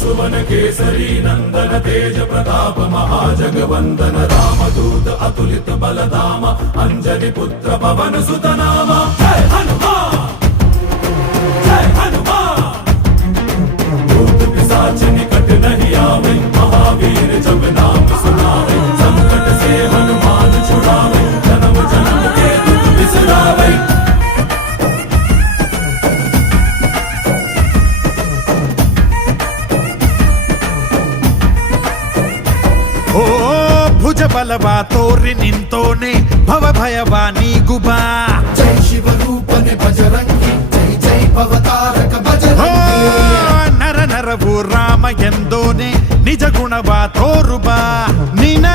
सुवन केसरी नंदन तेज प्रताप महाजगवंदन रामदूत अतुलित बलधाम अंजनी पुत्र पवन सुत नाम जय हनुमान जय हनुमान भूत पिशाच निकट नहीं आवे महावीर जब नाम सुनावे संकट से हनुमान छुड़ावे जन्म जन्म के दुख बिसरावे ಓ ಭುಜ ಬಲವಾ ತೋರಿ ನಿಂತೋನೆ ಭವ ಭಯವಾ ನೀಗುಬಾ ಜೈ ಶಿವರೂಪನೆ ಬಜರಂಗಿ ಜೈ ಜೈ ಭವತಾರಕ ಬಜರಂಗಿ ನರ ನರವು ರಾಮ ಎಂದೋನೆ ನಿಜ ಗುಣವಾ ತೋರುಬಾ ನಿನ